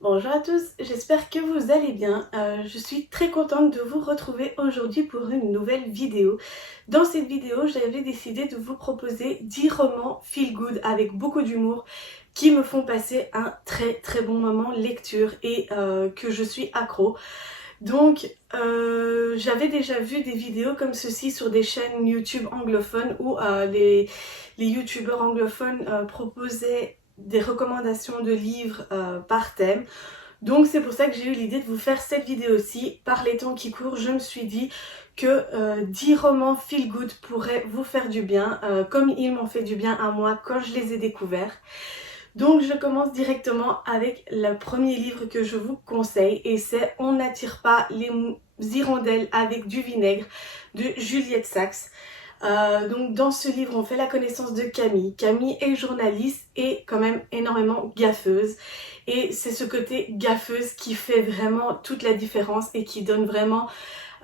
Bonjour à tous, j'espère que vous allez bien. Je suis très contente de vous retrouver aujourd'hui pour une nouvelle vidéo. Dans cette vidéo, j'avais décidé de vous proposer 10 romans feel good avec beaucoup d'humour qui me font passer un très bon moment lecture et que je suis accro. Donc, j'avais déjà vu des vidéos comme ceci sur des chaînes YouTube anglophones où les youtubeurs anglophones proposaient des recommandations de livres par thème. Donc c'est pour ça que j'ai eu l'idée de vous faire cette vidéo-ci. Par les temps qui courent, je me suis dit que 10 romans feel good pourraient vous faire du bien, comme ils m'ont fait du bien à moi quand je les ai découverts. Donc je commence directement avec le premier livre que je vous conseille et c'est On n'attire pas les hirondelles avec du vinaigre de Juliette Sachs. Donc dans ce livre, on fait la connaissance de Camille. Camille est journaliste et quand même énormément gaffeuse. Et c'est ce côté gaffeuse qui fait vraiment toute la différence et qui donne vraiment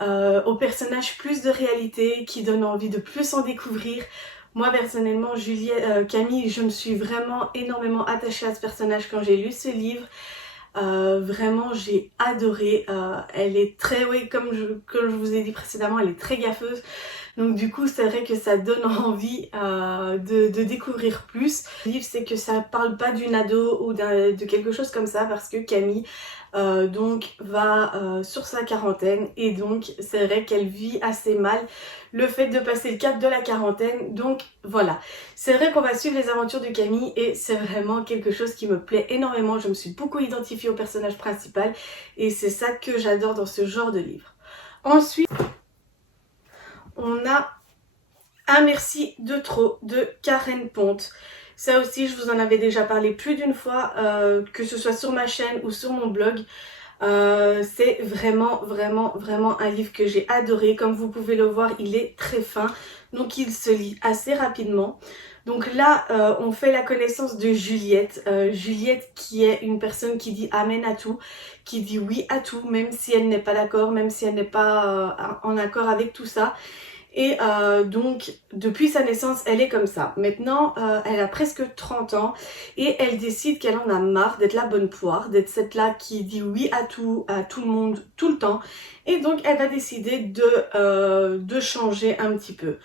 au personnage plus de réalité, qui donne envie de plus en découvrir. Moi personnellement, Camille, je me suis vraiment énormément attachée à ce personnage quand j'ai lu ce livre. Vraiment j'ai adoré, elle est très, oui, comme je vous ai dit précédemment, elle est très gaffeuse, donc du coup c'est vrai que ça donne envie de découvrir plus. Le livre, c'est que ça parle pas d'une ado ou de quelque chose comme ça, parce que Camille donc va sur sa quarantaine et donc c'est vrai qu'elle vit assez mal le fait de passer le cap de la quarantaine. Donc voilà, c'est vrai qu'on va suivre les aventures de Camille et c'est vraiment quelque chose qui me plaît énormément. Je me suis beaucoup identifiée au personnage principal et c'est ça que j'adore dans ce genre de livre. Ensuite, on a Un merci de trop de Karen Ponte. Ça aussi, je vous en avais déjà parlé plus d'une fois, que ce soit sur ma chaîne ou sur mon blog. C'est vraiment un livre que j'ai adoré. Comme vous pouvez le voir, il est très fin, donc il se lit assez rapidement. Donc là, on fait la connaissance de Juliette. Juliette qui est une personne qui dit amen à tout, qui dit oui à tout, même si elle n'est pas d'accord, même si elle n'est pas en accord avec tout ça. Et donc, depuis sa naissance, elle est comme ça. Maintenant, elle a presque 30 ans et elle décide qu'elle en a marre d'être la bonne poire, d'être cette-là qui dit oui à tout le monde, tout le temps. Et donc, elle va décider de changer un petit peu.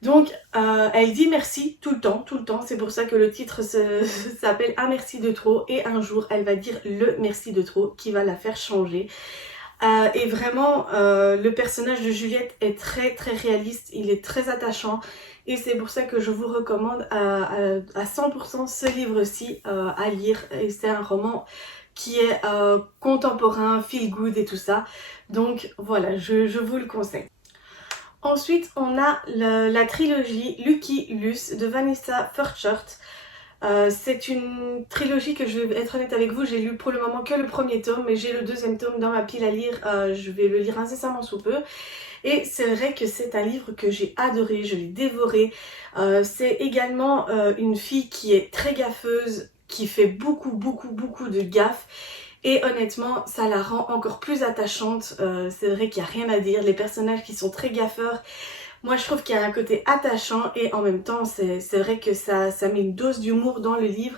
Donc, elle dit merci tout le temps, tout le temps. C'est pour ça que le titre s'appelle Un merci de trop. Et un jour, elle va dire le merci de trop qui va la faire changer. Et vraiment, le personnage de Juliette est très réaliste, il est très attachant et c'est pour ça que je vous recommande à 100% ce livre-ci à lire. Et c'est un roman qui est contemporain, feel good et tout ça. Donc voilà, je vous le conseille. Ensuite, on a la trilogie Lucky Luce de Vanessa Furchert. C'est une trilogie que, je vais être honnête avec vous, j'ai lu pour le moment que le premier tome, mais j'ai le deuxième tome dans ma pile à lire. Je vais le lire incessamment sous peu. Et c'est vrai que c'est un livre que j'ai adoré, je l'ai dévoré. C'est également une fille qui est très gaffeuse, qui fait beaucoup de gaffes. Et honnêtement, ça la rend encore plus attachante. C'est vrai qu'il n'y a rien à dire. Les personnages qui sont très gaffeurs, moi je trouve qu'il y a un côté attachant et en même temps c'est vrai que ça met une dose d'humour dans le livre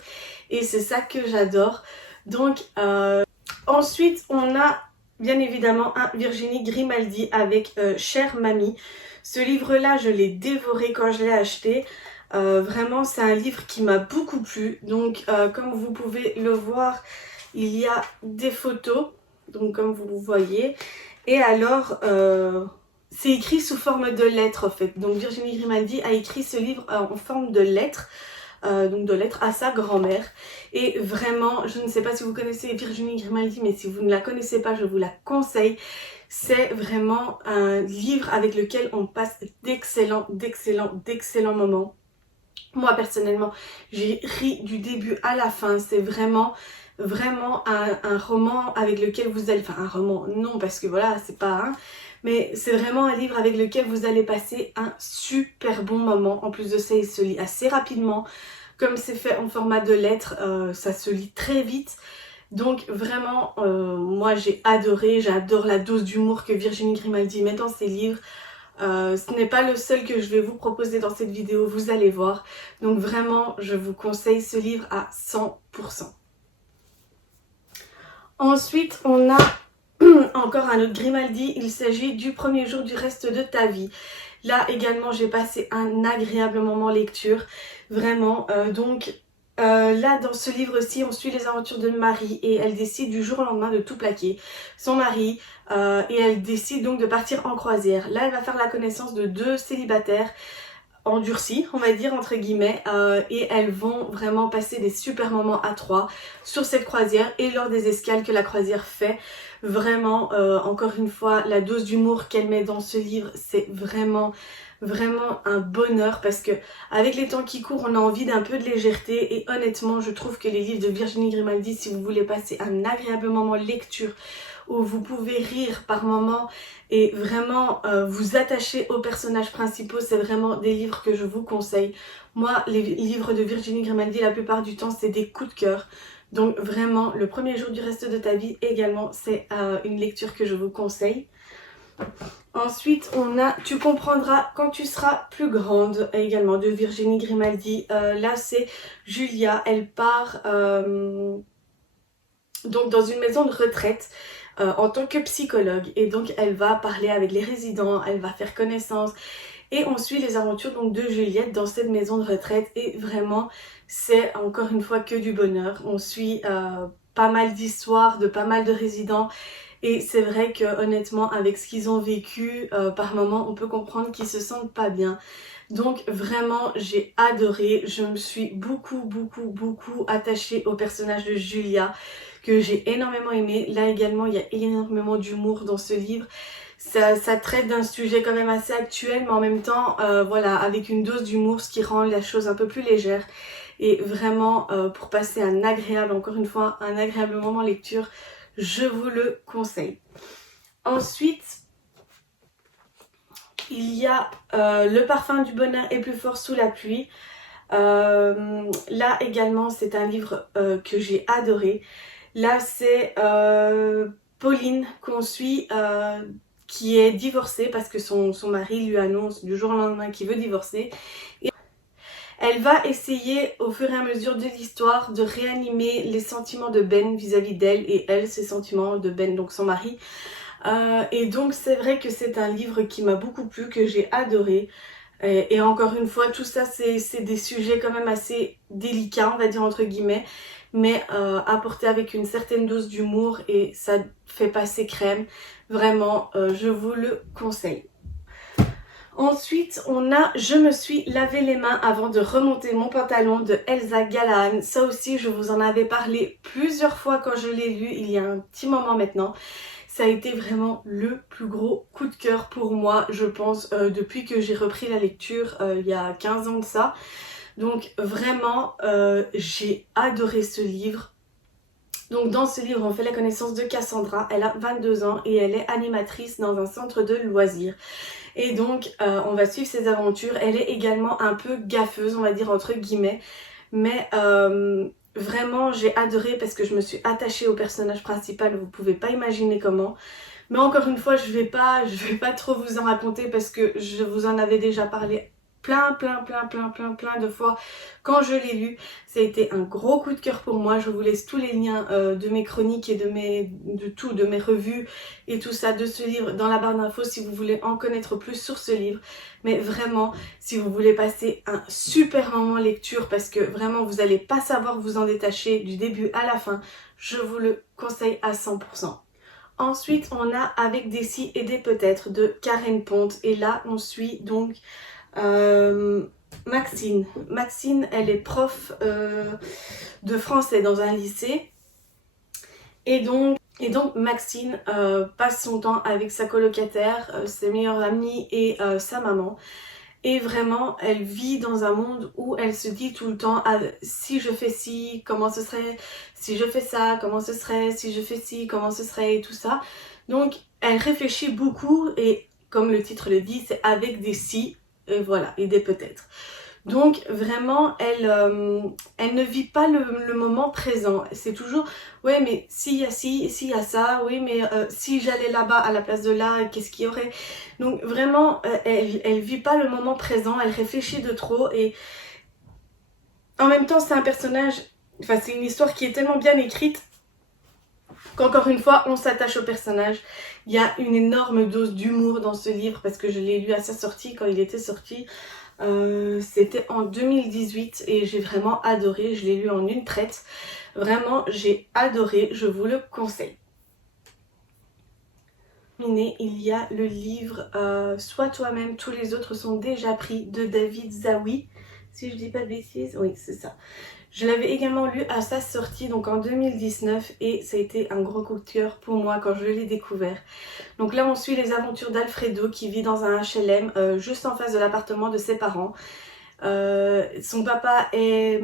et c'est ça que j'adore. Donc ensuite on a bien évidemment un Virginie Grimaldi avec Chère Mamie. Ce livre là je l'ai dévoré quand je l'ai acheté. Vraiment c'est un livre qui m'a beaucoup plu. Donc comme vous pouvez le voir, il y a des photos, donc comme vous le voyez, et alors c'est écrit sous forme de lettres en fait. Donc Virginie Grimaldi a écrit ce livre en forme de lettres, donc de lettres à sa grand-mère. Et vraiment, je ne sais pas si vous connaissez Virginie Grimaldi, mais si vous ne la connaissez pas, je vous la conseille. C'est vraiment un livre avec lequel on passe d'excellents moments. Moi personnellement, j'ai ri du début à la fin. C'est vraiment un roman avec lequel vous allez... Enfin un roman, non, parce que voilà, c'est pas un... Mais c'est vraiment un livre avec lequel vous allez passer un super bon moment. En plus de ça, il se lit assez rapidement. Comme c'est fait en format de lettres, ça se lit très vite. Donc vraiment, moi j'ai adoré, j'adore la dose d'humour que Virginie Grimaldi met dans ses livres. Ce n'est pas le seul que je vais vous proposer dans cette vidéo, vous allez voir. Donc vraiment, je vous conseille ce livre à 100%. Ensuite, on a encore un autre Grimaldi, il s'agit du premier jour du reste de ta vie. Là également, j'ai passé un agréable moment lecture, vraiment. Là, dans ce livre-ci, on suit les aventures de Marie et elle décide du jour au lendemain de tout plaquer. Son mari, et elle décide donc de partir en croisière. Là, elle va faire la connaissance de deux célibataires endurcis, on va dire entre guillemets, et elles vont vraiment passer des super moments à trois sur cette croisière et lors des escales que la croisière fait. Vraiment, encore une fois, la dose d'humour qu'elle met dans ce livre, c'est vraiment un bonheur parce que avec les temps qui courent, on a envie d'un peu de légèreté et honnêtement, je trouve que les livres de Virginie Grimaldi, si vous voulez passer un agréable moment de lecture où vous pouvez rire par moments et vraiment vous attacher aux personnages principaux, c'est vraiment des livres que je vous conseille. Moi, les livres de Virginie Grimaldi, la plupart du temps, c'est des coups de cœur. Donc vraiment, le premier jour du reste de ta vie également, c'est une lecture que je vous conseille. Ensuite, on a Tu comprendras quand tu seras plus grande, également de Virginie Grimaldi. Là, c'est Julia, elle part donc dans une maison de retraite en tant que psychologue. Et donc, elle va parler avec les résidents, elle va faire connaissance. Et on suit les aventures donc de Juliette dans cette maison de retraite et vraiment c'est encore une fois que du bonheur. On suit pas mal d'histoires de pas mal de résidents et c'est vrai que honnêtement avec ce qu'ils ont vécu par moments on peut comprendre qu'ils se sentent pas bien. Donc vraiment j'ai adoré, je me suis beaucoup attachée au personnage de Julia que j'ai énormément aimé. Là également il y a énormément d'humour dans ce livre. Ça traite d'un sujet quand même assez actuel mais en même temps voilà avec une dose d'humour, ce qui rend la chose un peu plus légère et vraiment pour passer un agréable, encore une fois un agréable moment lecture, je vous le conseille. Ensuite il y a Le parfum du bonheur est plus fort sous la pluie. Là également c'est un livre que j'ai adoré. Là c'est Pauline qu'on suit qui est divorcée parce que son mari lui annonce du jour au lendemain qu'il veut divorcer. Et elle va essayer au fur et à mesure de l'histoire de réanimer les sentiments de Ben vis-à-vis d'elle et elle ses sentiments de Ben, donc son mari. Et donc c'est vrai que c'est un livre qui m'a beaucoup plu, que j'ai adoré. Et encore une fois, tout ça c'est des sujets quand même assez délicats, on va dire entre guillemets, mais apportés avec une certaine dose d'humour et ça fait passer crème. Vraiment, je vous le conseille. Ensuite, on a Je me suis lavé les mains avant de remonter mon pantalon de Elsa Galahan. Ça aussi, je vous en avais parlé plusieurs fois quand je l'ai lu, il y a un petit moment maintenant. Ça a été vraiment le plus gros coup de cœur pour moi, je pense, depuis que j'ai repris la lecture il y a 15 ans de ça. Donc vraiment, j'ai adoré ce livre. Donc dans ce livre, on fait la connaissance de Cassandra. Elle a 22 ans et elle est animatrice dans un centre de loisirs. Et donc, on va suivre ses aventures. Elle est également un peu gaffeuse, on va dire entre guillemets. Mais vraiment, j'ai adoré parce que je me suis attachée au personnage principal. Vous pouvez pas imaginer comment. Mais encore une fois, je vais pas trop vous en raconter parce que je vous en avais déjà parlé plein de fois quand je l'ai lu. Ça a été un gros coup de cœur pour moi. Je vous laisse tous les liens de mes chroniques et de mes revues et tout ça de ce livre dans la barre d'infos si vous voulez en connaître plus sur ce livre. Mais vraiment, si vous voulez passer un super moment lecture parce que vraiment vous n'allez pas savoir vous en détacher du début à la fin, je vous le conseille à 100%. Ensuite, on a Avec des si et des peut-être de Karen Ponte. Et là, on suit donc Maxine. Maxine, elle est prof de français dans un lycée. Et donc Maxine passe son temps avec sa colocataire, ses meilleures amies et sa maman. Et vraiment, elle vit dans un monde où elle se dit tout le temps si je fais ci, comment ce serait? Si je fais ça, comment ce serait? Si je fais ci, comment ce serait? Et tout ça. Donc, elle réfléchit beaucoup et comme le titre le dit, c'est avec des si et voilà, et des peut-être. Donc vraiment, elle ne vit pas le moment présent. C'est toujours, ouais mais s'il y a ci, s'il y a ça, oui mais si j'allais là-bas à la place de là, qu'est-ce qu'il y aurait? Donc vraiment, elle vit pas le moment présent, elle réfléchit de trop et en même temps c'est un personnage, enfin c'est une histoire qui est tellement bien écrite qu'encore une fois on s'attache au personnage. Il y a une énorme dose d'humour dans ce livre parce que je l'ai lu à sa sortie, quand il était sorti. C'était en 2018 et j'ai vraiment adoré, je l'ai lu en une traite. Vraiment j'ai adoré, je vous le conseille. Il y a le livre Sois toi-même, tous les autres sont déjà pris de David Zawi. Si je dis pas de bêtises, oui c'est ça. Je l'avais également lu à sa sortie, donc en 2019, et ça a été un gros coup de cœur pour moi quand je l'ai découvert. Donc là on suit les aventures d'Alfredo qui vit dans un HLM juste en face de l'appartement de ses parents. Son papa est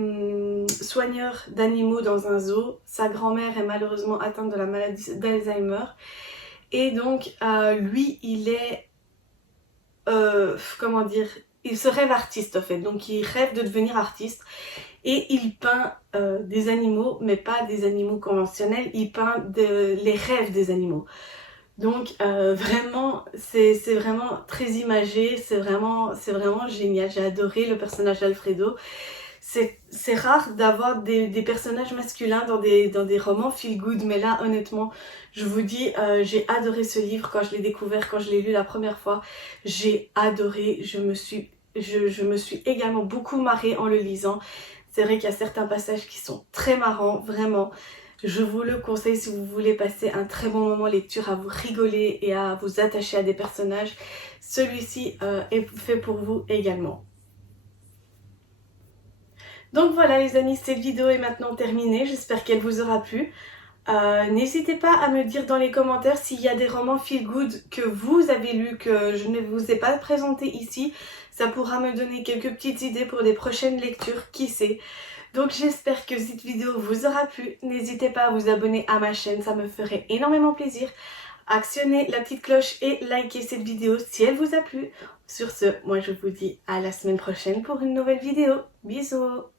soigneur d'animaux dans un zoo, sa grand-mère est malheureusement atteinte de la maladie d'Alzheimer. Et donc lui il est, comment dire, il se rêve artiste en fait, donc il rêve de devenir artiste. Et il peint des animaux, mais pas des animaux conventionnels, il peint les rêves des animaux. Donc vraiment, c'est vraiment très imagé, c'est vraiment génial. J'ai adoré le personnage d'Alfredo. C'est rare d'avoir des personnages masculins dans des romans feel good, mais là honnêtement, je vous dis, j'ai adoré ce livre quand je l'ai découvert, quand je l'ai lu la première fois. J'ai adoré, je me suis également beaucoup marrée en le lisant. C'est vrai qu'il y a certains passages qui sont très marrants, vraiment. Je vous le conseille si vous voulez passer un très bon moment lecture, à vous rigoler et à vous attacher à des personnages. Celui-ci est fait pour vous également. Donc voilà les amis, cette vidéo est maintenant terminée. J'espère qu'elle vous aura plu. N'hésitez pas à me dire dans les commentaires s'il y a des romans feel good que vous avez lus, que je ne vous ai pas présenté ici. Ça pourra me donner quelques petites idées pour des prochaines lectures, qui sait. Donc j'espère que cette vidéo vous aura plu. N'hésitez pas à vous abonner à ma chaîne, ça me ferait énormément plaisir. Actionnez la petite cloche et likez cette vidéo si elle vous a plu. Sur ce, moi je vous dis à la semaine prochaine pour une nouvelle vidéo. Bisous!